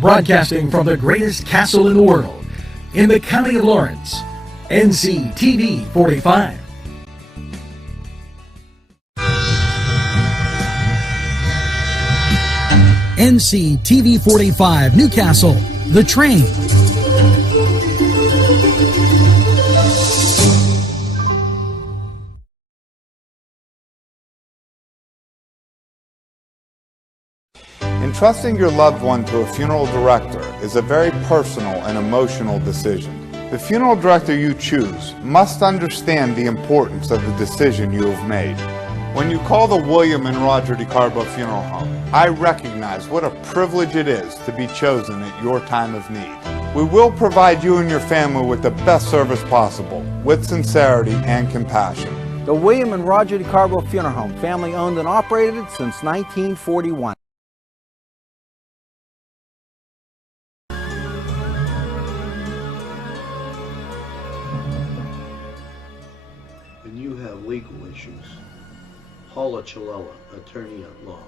Broadcasting from the greatest castle in the world, in the county of Lawrence, Nctv45. Nctv45 Newcastle, The Train. Entrusting your loved one to a funeral director is a very personal and emotional decision. The funeral director you choose must understand the importance of the decision you have made. When you call the William and Roger DeCarbo Funeral Home, I recognize what a privilege it is to be chosen at your time of need. We will provide you and your family with the best service possible, with sincerity and compassion. The William and Roger DeCarbo Funeral Home, family owned and operated since 1941. When you have legal issues, Paula Chalella, attorney at law,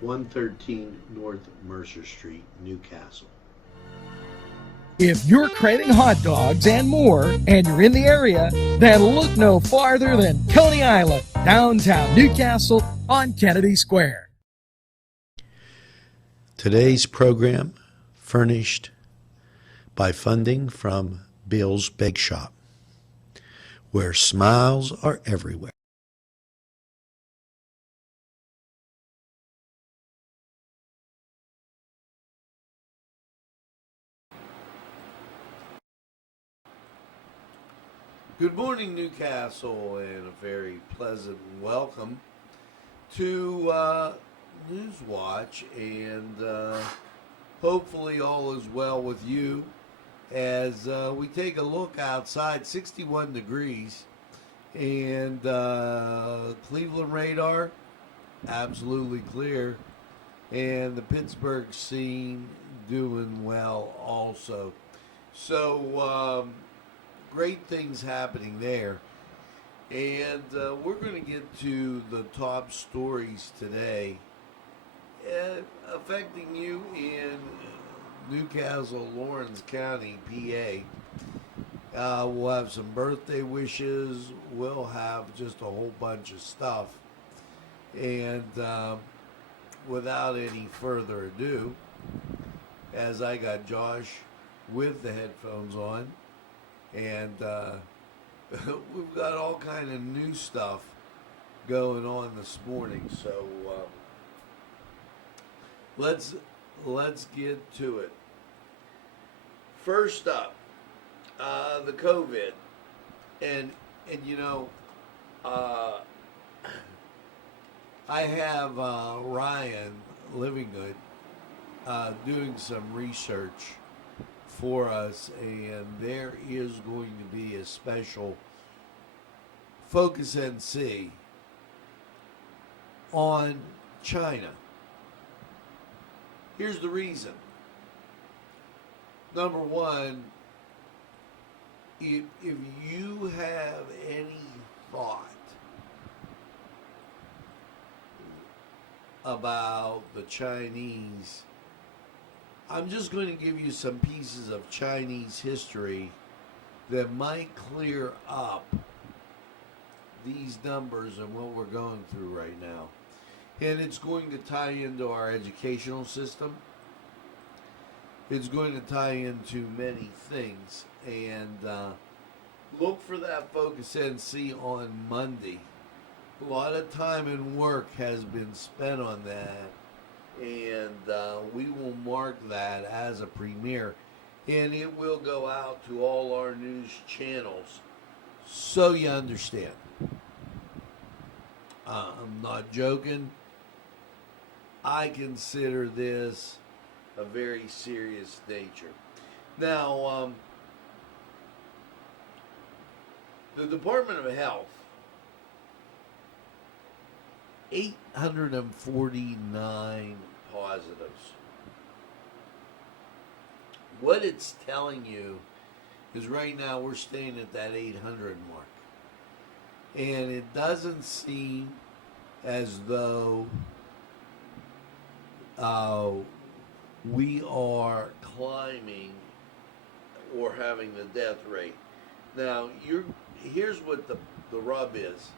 113 North Mercer Street, Newcastle. If you're craving hot dogs and more, and you're in the area, then look no farther than Coney Island, downtown Newcastle on Kennedy Square. Today's program furnished by funding from Bill's Bake Shop, where smiles are everywhere. Good morning, Newcastle, and a very pleasant welcome to Newswatch, and hopefully all is well with you as we take a look outside. 61 degrees, and Cleveland radar absolutely clear, and the Pittsburgh scene doing well also. So great things happening there, and we're going to get to the top stories today affecting you in Newcastle, Lawrence County, PA. We'll have some birthday wishes. We'll have just a whole bunch of stuff, and without any further ado, as I got Josh with the headphones on, and we've got all kind of new stuff going on this morning, so let's get to it. First up, the COVID, and you know, I have Ryan Livingood doing some research for us, and there is going to be a special Focus NC on China. Here's the reason. Number one, if you have any thought about the Chinese, I'm just going to give you some pieces of Chinese history that might clear up these numbers and what we're going through right now. And it's going to tie into our educational system. It's going to tie into many things. And look for that Focus NC on Monday. A lot of time and work has been spent on that. And we will mark that as a premiere, and it will go out to all our news channels so you understand. I'm not joking. I consider this a very serious nature. Now, the Department of Health, 849 positives. What it's telling you is right now we're staying at that 800 mark. And it doesn't seem as though we are climbing or having the death rate. Now, here's what the rub is.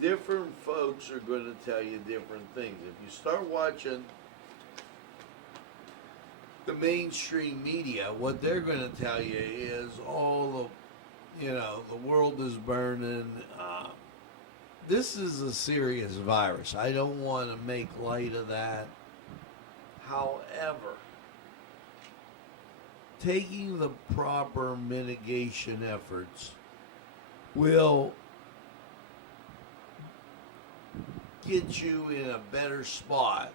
Different folks are going to tell you different things. If you start watching the mainstream media, what they're going to tell you is all the world is burning. This is a serious virus. I don't want to make light of that. However, taking the proper mitigation efforts will get you in a better spot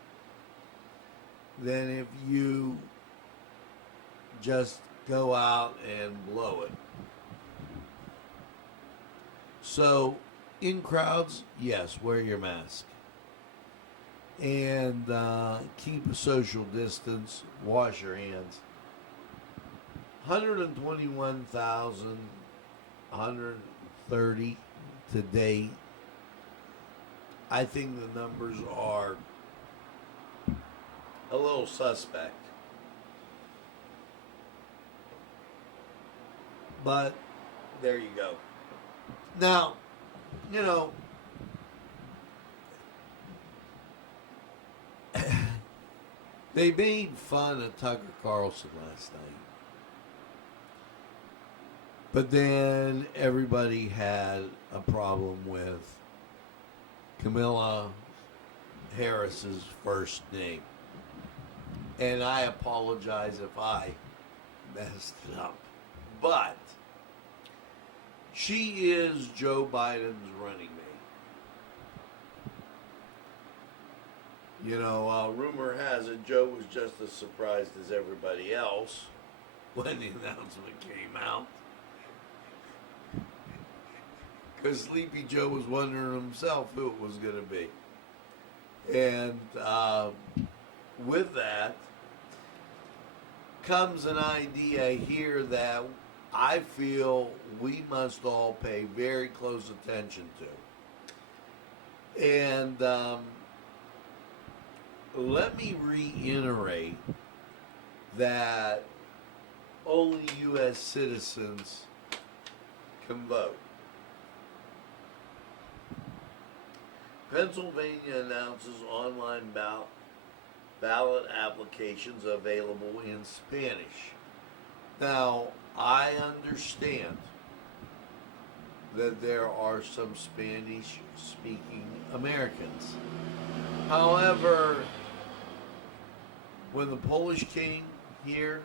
than if you just go out and blow it. So, in crowds, yes, wear your mask. And keep a social distance, wash your hands. 121,130 to date. I think the numbers are a little suspect. But there you go. Now, they made fun of Tucker Carlson last night. But then everybody had a problem with Kamala Harris's first name. And I apologize if I messed it up. But she is Joe Biden's running mate. Rumor has it Joe was just as surprised as everybody else when the announcement came out. Because Sleepy Joe was wondering himself who it was going to be. And with that comes an idea here that I feel we must all pay very close attention to. And let me reiterate that only U.S. citizens can vote. Pennsylvania announces online ballot applications available in Spanish. Now, I understand that there are some Spanish-speaking Americans. However, when the Polish came here,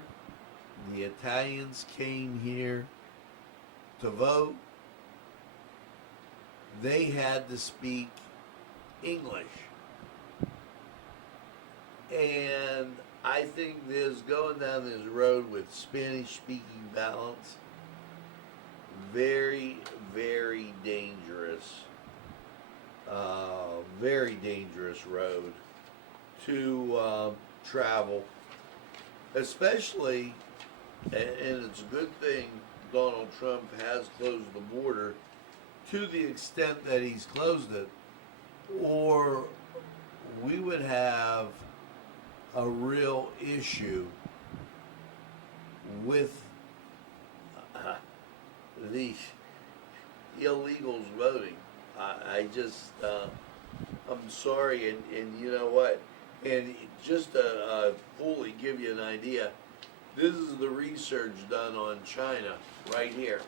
the Italians came here to vote, they had to speak English. And I think this going down this road with Spanish-speaking ballots, very, very dangerous road to travel, especially, and it's a good thing Donald Trump has closed the border to the extent that he's closed it, or we would have a real issue with these illegals voting. I'm sorry, and you know what? And just to fully give you an idea, this is the research done on China right here.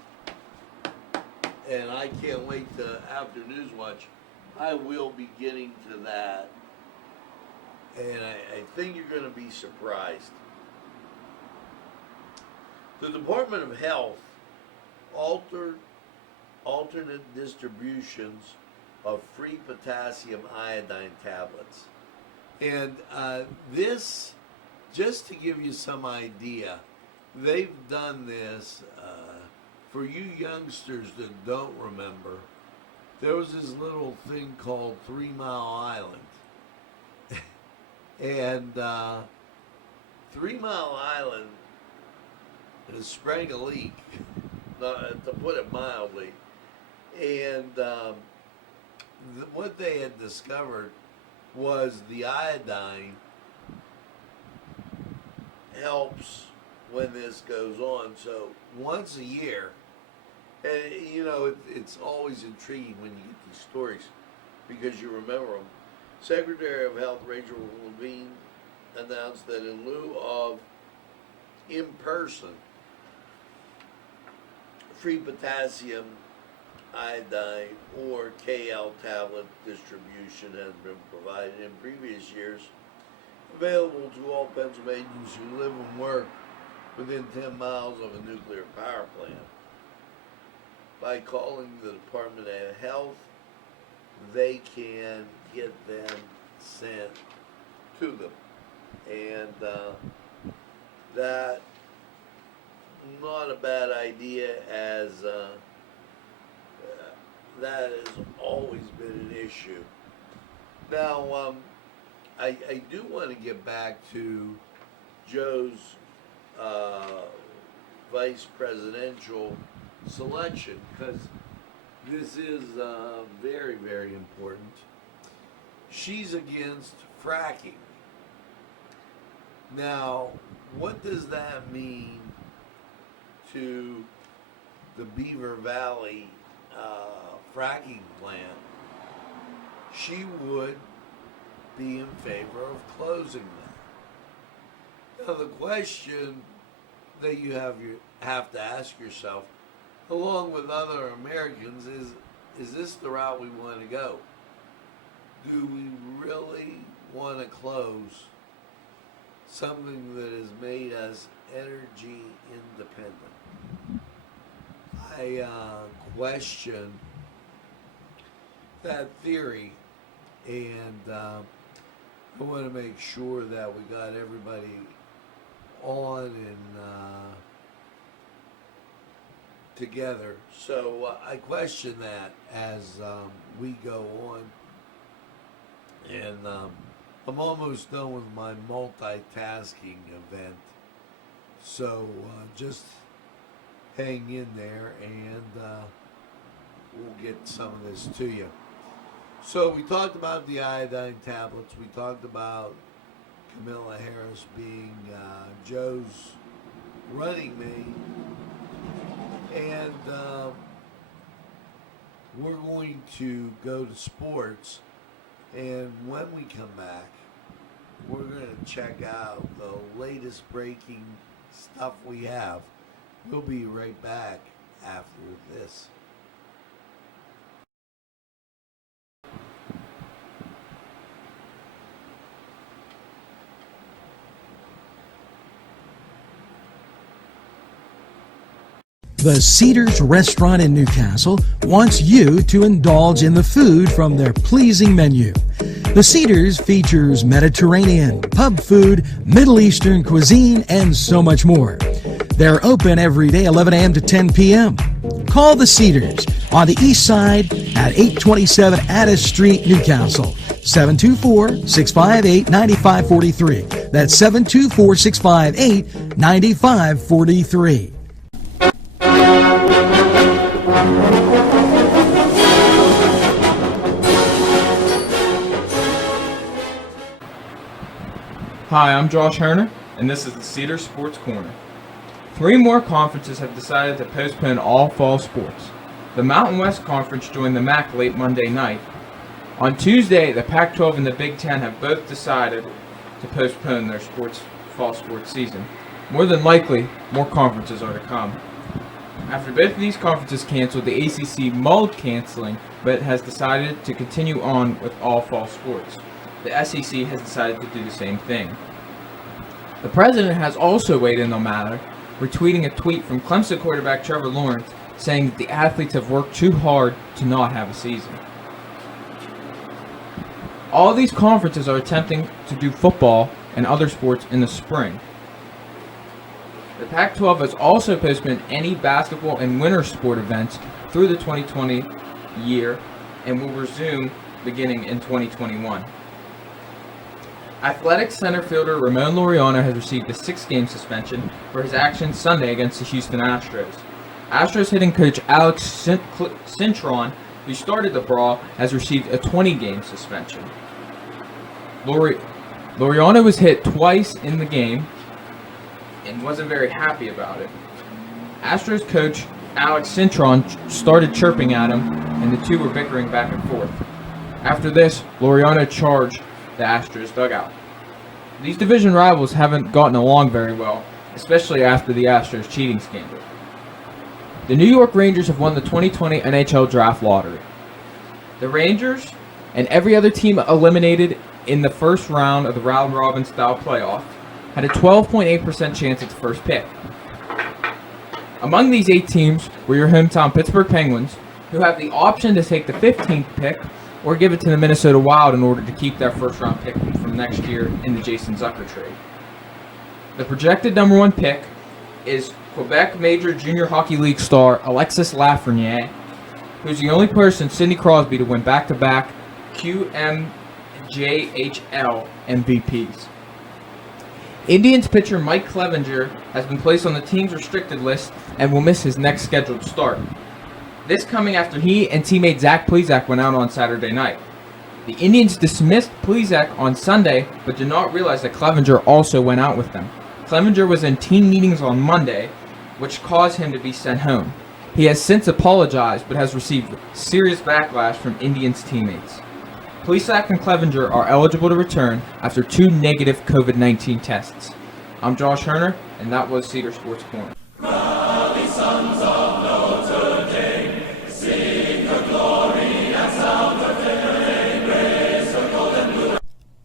And I can't wait to, after Newswatch, I will be getting to that. And I think you're going to be surprised. The Department of Health altered alternate distributions of free potassium iodine tablets. And this, just to give you some idea, they've done this, for you youngsters that don't remember, there was this little thing called 3 Mile Island. And 3 Mile Island is sprang a leak, to put it mildly. And what they had discovered was the iodine helps when this goes on. So once a year, and it's always intriguing when you get these stories because you remember them. Secretary of Health Rachel Levine announced that in lieu of in-person free potassium iodine or KL tablet distribution has been provided in previous years, available to all Pennsylvanians who live and work within 10 miles of a nuclear power plant. By calling the Department of Health, they can get them sent to them. And that not a bad idea, as that has always been an issue. Now, I do want to get back to Joe's vice presidential selection, because this is very, very important. She's against fracking. Now, what does that mean to the Beaver Valley fracking plant? She would be in favor of closing that. Now, the question that you have to ask yourself, along with other Americans, is this the route we want to go? Do we really want to close something that has made us energy independent? I question that theory, and I want to make sure that we got everybody on and together. So I question that as we go on. And I'm almost done with my multitasking event. So just hang in there and we'll get some of this to you. So we talked about the iodine tablets. We talked about Kamala Harris being Joe's running mate. And we're going to go to sports. And when we come back, we're going to check out the latest breaking stuff we have. We'll be right back after this. The Cedars Restaurant in Newcastle wants you to indulge in the food from their pleasing menu. The Cedars features Mediterranean, pub food, Middle Eastern cuisine, and so much more. They're open every day 11 a.m. to 10 p.m. Call the Cedars on the east side at 827 Addis Street, Newcastle. 724-658-9543. That's 724-658-9543. Hi, I'm Josh Herner, and this is the Cedar Sports Corner. 3 more conferences have decided to postpone all fall sports. The Mountain West Conference joined the MAC late Monday night. On Tuesday, the Pac-12 and the Big Ten have both decided to postpone their fall sports season. More than likely, more conferences are to come. After both of these conferences canceled, the ACC mulled canceling, but has decided to continue on with all fall sports. The SEC has decided to do the same thing. The president has also weighed in on the matter, retweeting a tweet from Clemson quarterback Trevor Lawrence saying that the athletes have worked too hard to not have a season. All these conferences are attempting to do football and other sports in the spring. The Pac-12 has also postponed any basketball and winter sport events through the 2020 year and will resume beginning in 2021. Athletics center fielder Ramon Laureano has received a 6-game suspension for his actions Sunday against the Houston Astros. Astros hitting coach Alex Cintron, who started the brawl, has received a 20-game suspension. Laureano was hit twice in the game, and wasn't very happy about it. Astros coach Alex Cintron started chirping at him, and the two were bickering back and forth. After this, Laureano charged the Astros dugout. These division rivals haven't gotten along very well, especially after the Astros cheating scandal. The New York Rangers have won the 2020 NHL Draft Lottery. The Rangers and every other team eliminated in the first round of the round-robin style playoff had a 12.8% chance at the first pick. Among these 8 teams were your hometown Pittsburgh Penguins, who have the option to take the 15th pick or give it to the Minnesota Wild in order to keep their first-round pick from next year in the Jason Zucker trade. The projected number 1 pick is Quebec Major Junior Hockey League star Alexis Lafreniere, who's the only person Sidney Crosby to win back-to-back QMJHL MVPs. Indians pitcher Mike Clevenger has been placed on the team's restricted list and will miss his next scheduled start. This coming after he and teammate Zach Plesac went out on Saturday night. The Indians dismissed Plesac on Sunday, but did not realize that Clevenger also went out with them. Clevenger was in team meetings on Monday, which caused him to be sent home. He has since apologized, but has received serious backlash from Indians teammates. Plesac and Clevenger are eligible to return after 2 negative COVID-19 tests. I'm Josh Herner, and that was Cedar Sports Corner.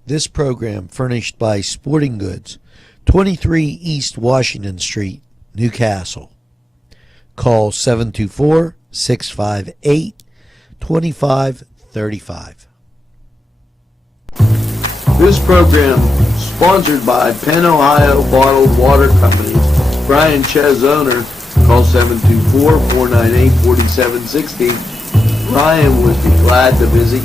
This program furnished by Sporting Goods, 23 East Washington Street, Newcastle. Call 724-658-2535. This program sponsored by Penn Ohio Bottled Water Company. Brian Ches, owner. Call 724-498-4760. Brian would be glad to visit.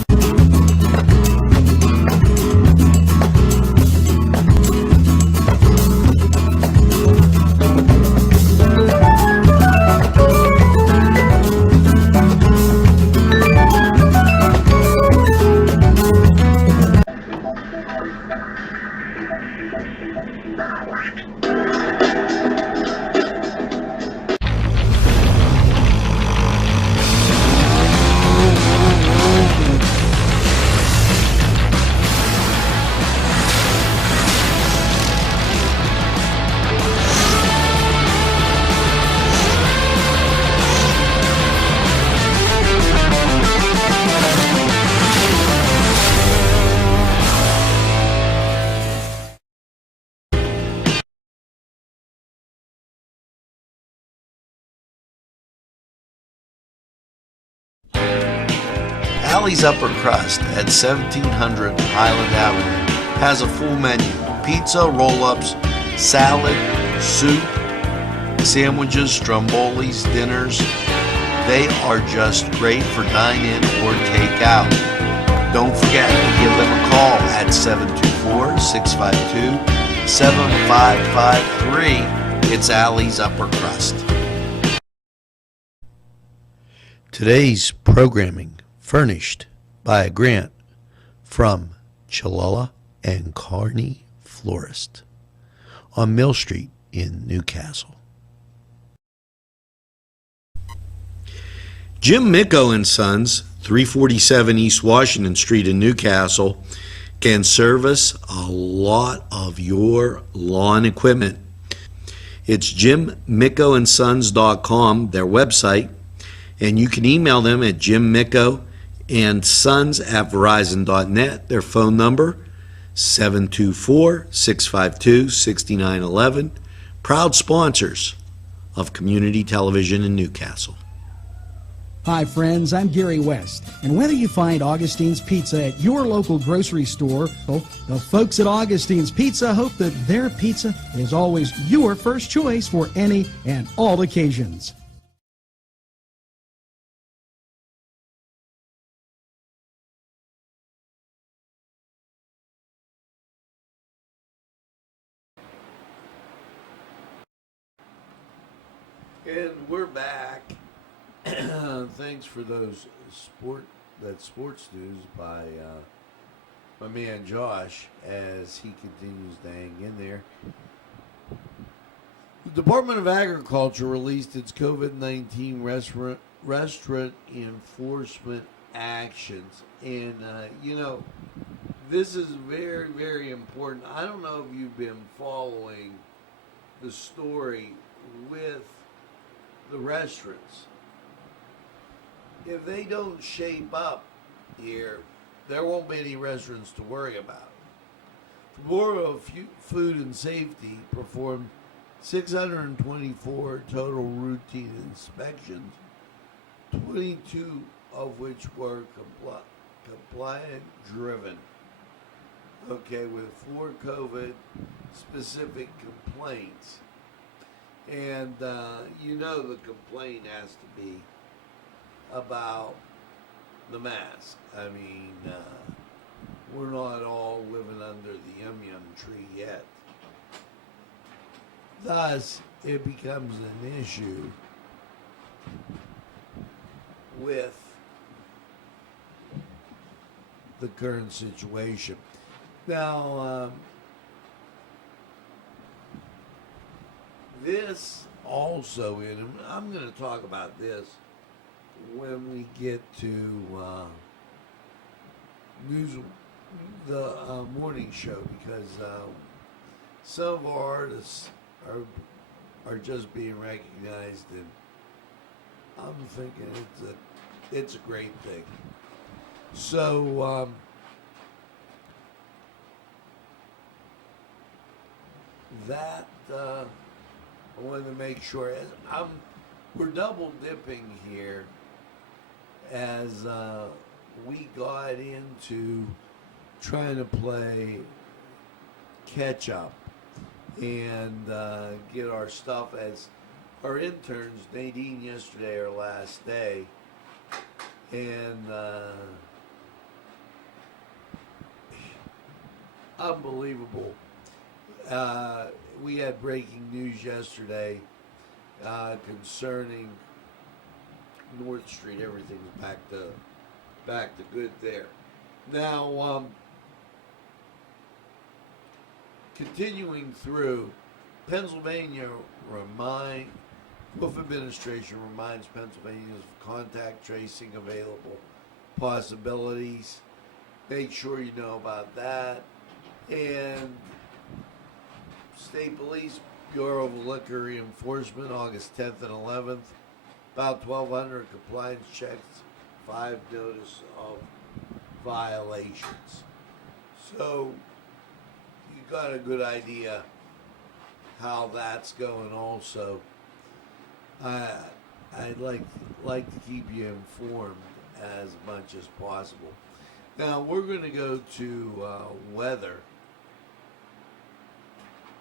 Alley's Upper Crust at 1700 Highland Avenue has a full menu: pizza, roll-ups, salad, soup, sandwiches, strombolis, dinners. They are just great for dine-in or take-out. Don't forget to give them a call at 724-652-7553. It's Alley's Upper Crust. Today's programming furnished by a grant from Chalala and Carney Florist on Mill Street in Newcastle. Jim Micco and Sons, 347 East Washington Street in Newcastle, can service a lot of your lawn equipment. It's jimmickoandsons.com, their website, and you can email them at jimmickoandsons@verizon.net. Their phone number, 724-652-6911. Proud sponsors of community television in Newcastle. Hi friends, I'm Gary West, and whether you find Augustine's Pizza at your local grocery store, well, the folks at Augustine's Pizza hope that their pizza is always your first choice for any and all occasions. And we're back. Thanks for those sports news by my man Josh as he continues to hang in there. The Department of Agriculture released its COVID-19 restaurant enforcement actions. And, this is very, very important. I don't know if you've been following the story with the restaurants. If they don't shape up here, there won't be any restaurants to worry about. The Bureau of Food and Safety performed 624 total routine inspections, 22 of which were compliant driven. Okay, with 4 COVID specific complaints. And the complaint has to be about the mask. I mean, we're not all living under the yum-yum tree yet. Thus, it becomes an issue with the current situation. Now, this also, and I'm going to talk about this when we get to the morning show, because some of our artists are just being recognized, and I'm thinking it's a great thing. So that I wanted to make sure we're double dipping here as we got into trying to play catch up and get our stuff, as our interns, Nadine yesterday, our last day, and unbelievable. We had breaking news yesterday concerning North Street. Everything's back to good there. Now, continuing through, Pennsylvania Wolf administration reminds Pennsylvania of contact tracing available possibilities. Make sure you know about that. And State Police Bureau of Liquor Enforcement, August 10th and 11th, about 1,200 compliance checks, 5 notice of violations. So you got a good idea how that's going. Also, I'd like to keep you informed as much as possible. Now we're going to go to weather,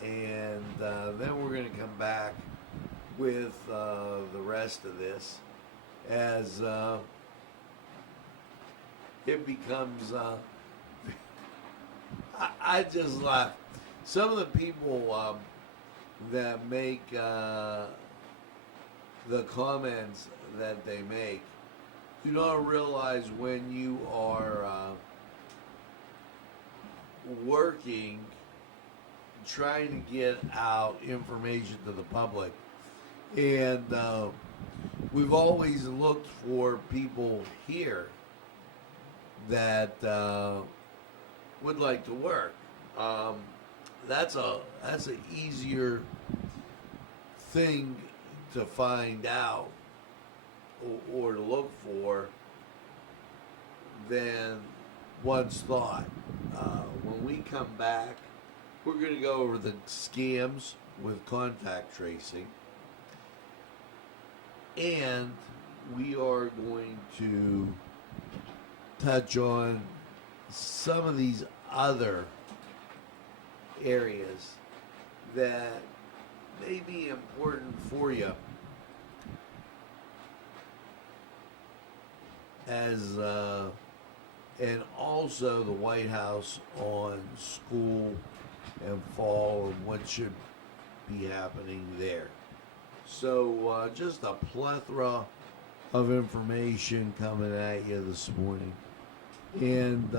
and then we're going to come back with the rest of this as it becomes. I just laugh. Some of the people that make the comments that they make do not realize when you are working, trying to get out information to the public. And we've always looked for people here that would like to work. That's an easier thing to find out or to look for than once thought. When we come back, we're going to go over the scams with contact tracing, and we are going to touch on some of these other areas that may be important for you as and also the White House on school and fall and what should be happening there. So just a plethora of information coming at you this morning. And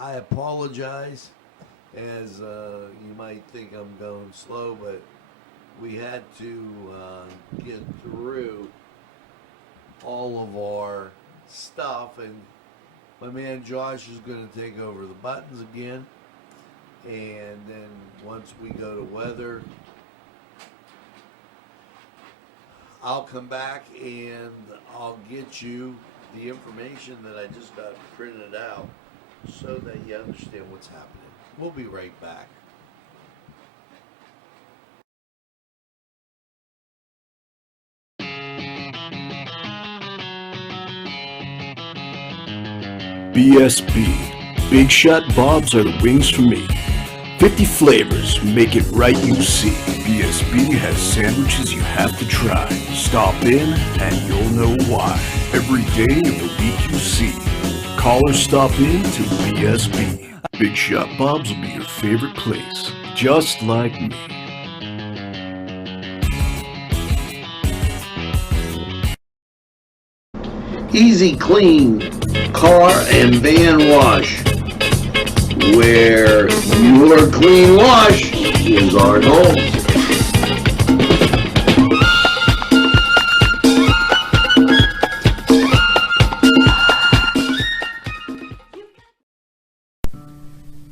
I apologize as you might think I'm going slow, but we had to get through all of our stuff, and my man Josh is going to take over the buttons again, and then once we go to weather, I'll come back and I'll get you the information that I just got printed out so that you understand what's happening. We'll be right back. BSB. Big Shot Bobs are the wings for me. 50 flavors, make it right, you see. BSB has sandwiches you have to try. Stop in and you'll know why. Every day of the week you see. Call or stop in to BSB. Big Shot Bobs will be your favorite place, just like me. Easy Clean Car and Van Wash, where your clean wash is our goal.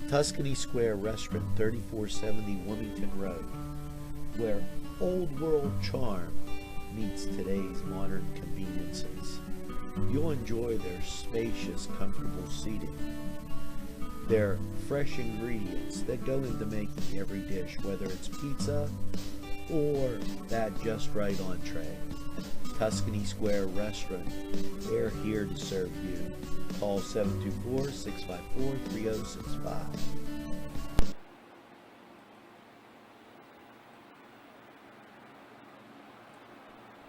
Tuscany Square Restaurant, 3470 Wilmington Road, where old world charm meets today's modern conveniences. You'll enjoy their spacious, comfortable seating, their fresh ingredients that go into making every dish, whether it's pizza or that just right entree. Tuscany Square Restaurant, they're here to serve you. Call 724-654-3065.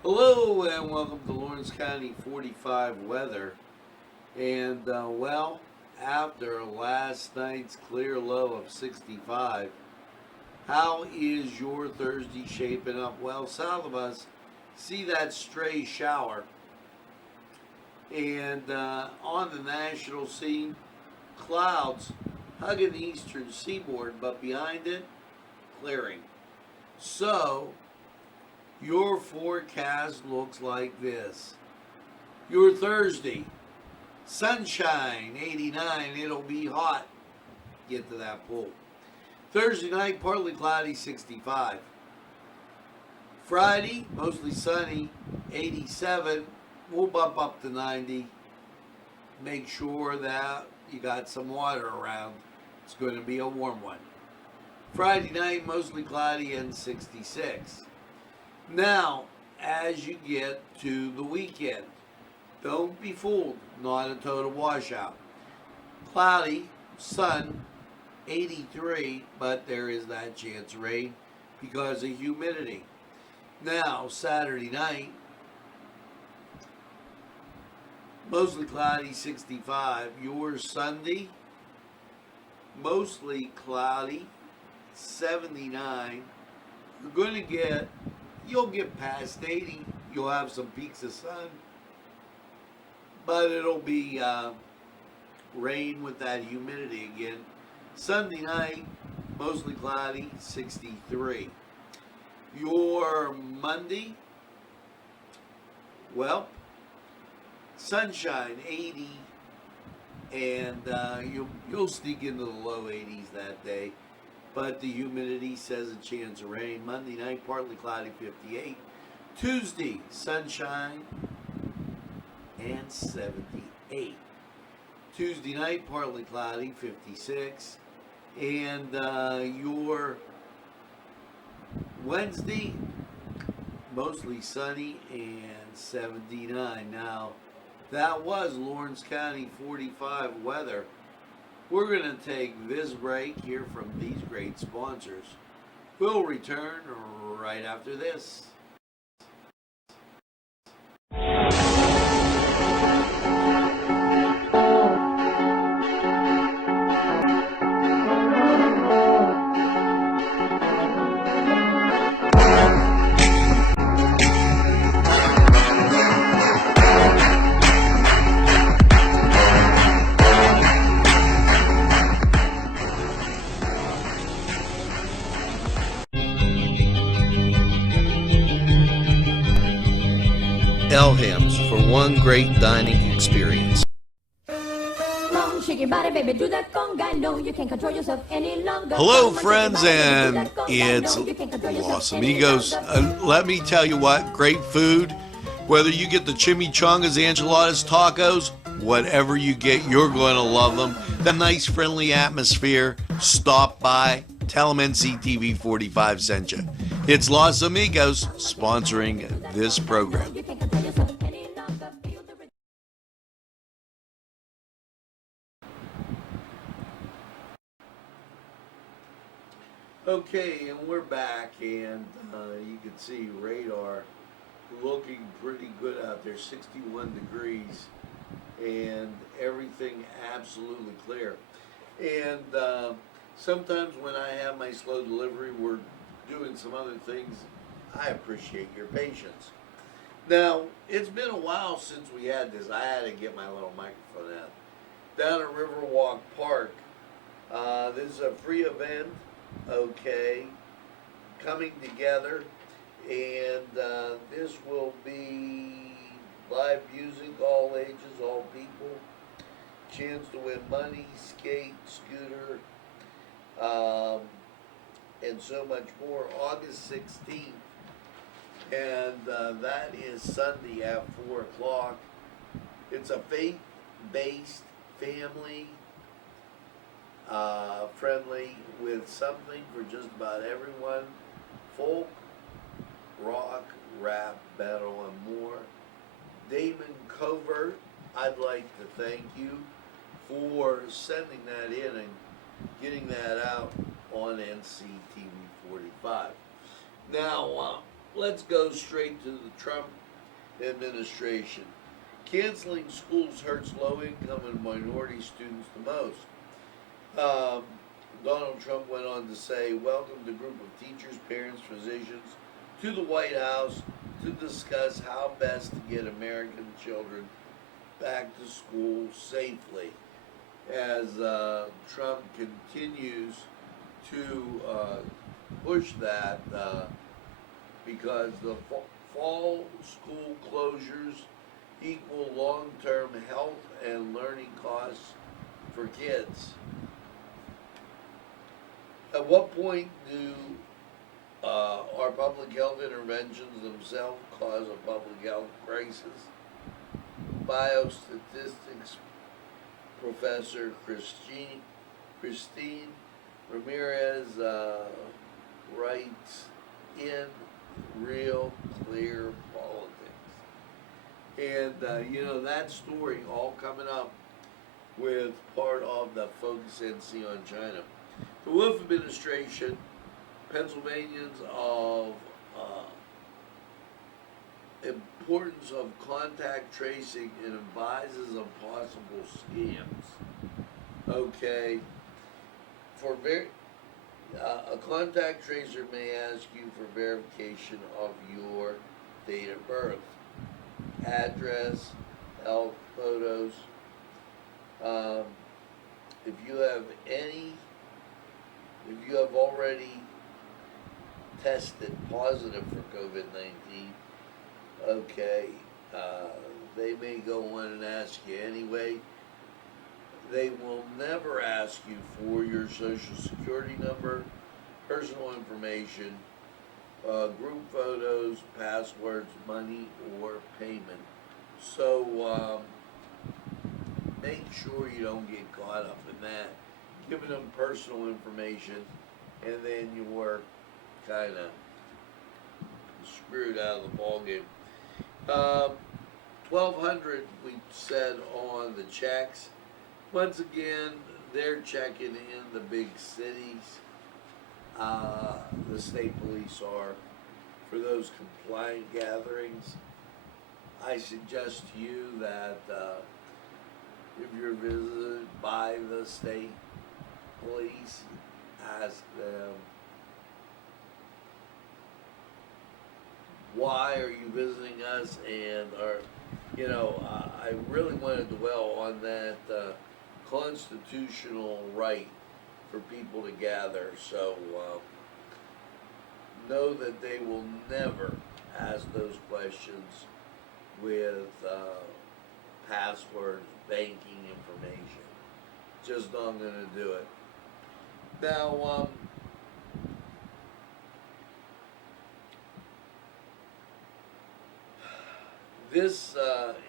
Hello and welcome to Lawrence County 45 weather. And well, after last night's clear low of 65, how is your Thursday shaping up? Well, south of us, see that stray shower. And on the national scene, clouds hugging the eastern seaboard, but behind it, clearing. So, your forecast looks like this. Your Thursday, sunshine, 89, it'll be hot. Get to that pool. Thursday night, partly cloudy, 65. Friday, mostly sunny, 87. We'll bump up to 90. Make sure that you got some water around. It's going to be a warm one. Friday night, mostly cloudy and 66. Now, as you get to the weekend, don't be fooled. Not a total washout. Cloudy, sun, 83, but there is that chance of rain because of humidity. Now, Saturday night, mostly cloudy, 65. Your Sunday, mostly cloudy, 79. You'll get past 80. You'll have some peaks of sun, but it'll be rain with that humidity again. Sunday night, mostly cloudy, 63. Your Monday, well, sunshine, 80, and you'll sneak into the low 80s that day, but the humidity says a chance of rain. Monday night, partly cloudy, 58. Tuesday, sunshine, and 78. Tuesday night, partly cloudy, 56. And your Wednesday, mostly sunny and 79. Now, that was Lawrence County 45 weather. We're going to take this break here from these great sponsors. We'll return right after this. Elham's for one great dining experience. Shake your body, baby, do that conga. No, you can't control yourself any longer. Hello, friends, and it's Los Amigos. Let me tell you what, great food. Whether you get the chimichangas, enchiladas, tacos, whatever you get, you're going to love them. The nice, friendly atmosphere. Stop by. Tell them Nctv45 sent you. It's Los Amigos sponsoring this program. Okay, and we're back, and you can see radar looking pretty good out there, 61 degrees, and everything absolutely clear. And sometimes when I have my slow delivery, we're doing some other things. I appreciate your patience. Now, it's been a while since we had this. I had to get my little microphone out. Down at Riverwalk Park, this is a free event. Okay, coming together, and this will be live music, all ages, all people, chance to win money, skate, scooter, and so much more. August 16th, and that is Sunday at 4 o'clock. It's a faith-based, family friendly, with something for just about everyone: folk, rock, rap, metal, and more. Damon Covert, I'd like to thank you for sending that in and getting that out on Nctv45. Now, let's go straight to the Trump administration. Canceling schools hurts low-income and minority students the most. Donald Trump went on to say, welcomed a group of teachers, parents, physicians to the White House to discuss how best to get American children back to school safely, as Trump continues to push that because the fall school closures equal long-term health and learning costs for kids. At what point do our public health interventions themselves cause a public health crisis? Biostatistics professor Christine Ramirez writes in Real Clear Politics. And, that story all coming up with part of the Focus NC on China. The Wolf administration, Pennsylvanians of importance of contact tracing and advises of possible scams. Okay, a contact tracer may ask you for verification of your date of birth, address, health, photos. If you have already tested positive for COVID-19, okay, they may go on and ask you anyway. They will never ask you for your social security number, personal information, group photos, passwords, money, or payment. So make sure you don't get caught up in that, giving them personal information, and then you were kind of screwed out of the ballgame. 1,200 we said on the checks. Once again, they're checking in the big cities. The state police are for those compliant gatherings. I suggest to you that if you're visited by the state police, ask them, why are you visiting us? And I really want to dwell on that constitutional right for people to gather. So know that they will never ask those questions with passwords, banking information. Just not going to do it. Now, this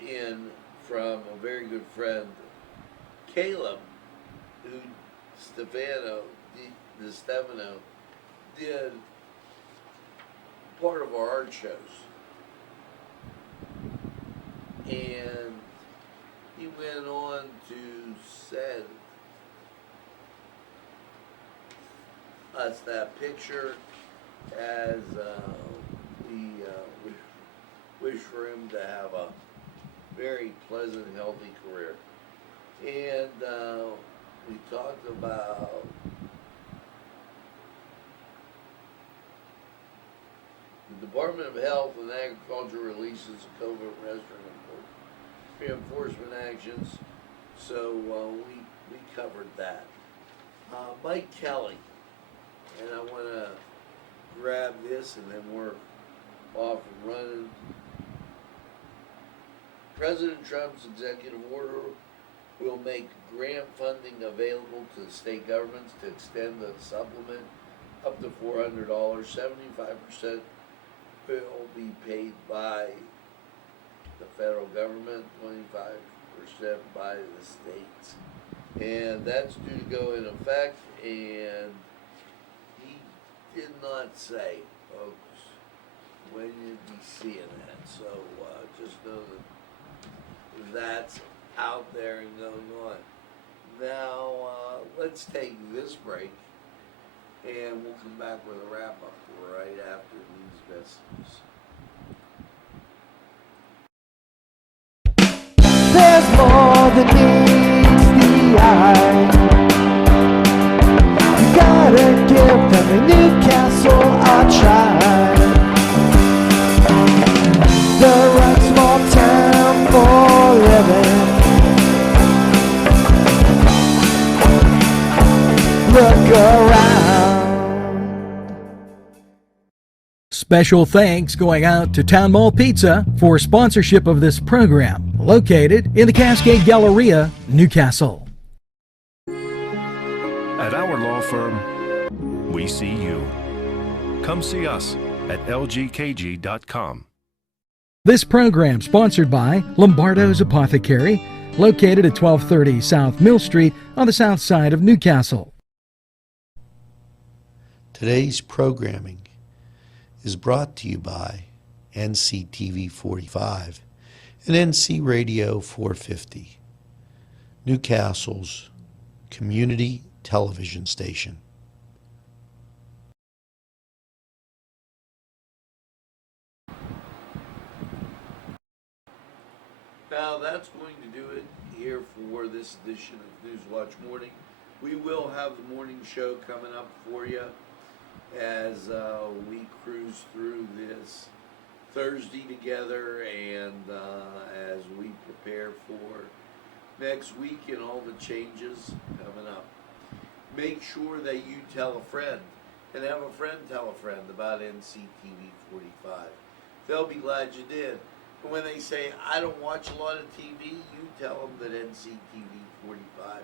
in from a very good friend, Caleb, who Stefano did part of our art shows. And he went on to send us that picture as we wish for him to have a very pleasant, healthy career. And we talked about the Department of Health and Agriculture releases a COVID reinforcement actions. So we covered that. Mike Kelly, and I want to grab this and then we're off and running. President Trump's executive order will make grant funding available to the state governments to extend the supplement up to $400. 75% will be paid by the federal government, 25% by the states. And that's due to go in effect, and he did not say, folks, when you'd be seeing that. So just know that that's out there and going on. Now, let's take this break, and we'll come back with a wrap-up right after these messages. There's more than meets the eye. You gotta give them a Newcastle a try. The right small town for living. Look around. Special thanks going out to Town Mall Pizza for sponsorship of this program, located in the Cascade Galleria, Newcastle. At our law firm, we see you. Come see us at lgkg.com. This program sponsored by Lombardo's Apothecary, located at 1230 South Mill Street on the south side of Newcastle. Today's programming is brought to you by Nctv45 and NC Radio 450, Newcastle's community television station. Now that's going to do it here for this edition of Newswatch Morning. We will have the morning show coming up for you as we cruise through this Thursday together, and as we prepare for next week and all the changes coming up. Make sure that you tell a friend, and have a friend tell a friend about Nctv45. They'll be glad you did. And when they say, I don't watch a lot of TV, you tell them that Nctv45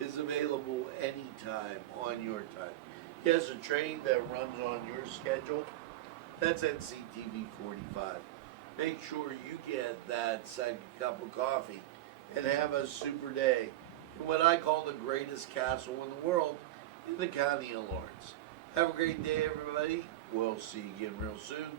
is available anytime on your time. He has a train that runs on your schedule. That's Nctv45. Make sure you get that second cup of coffee and have a super day in what I call the greatest castle in the world in the county of Lawrence. Have a great day, everybody. We'll see you again real soon.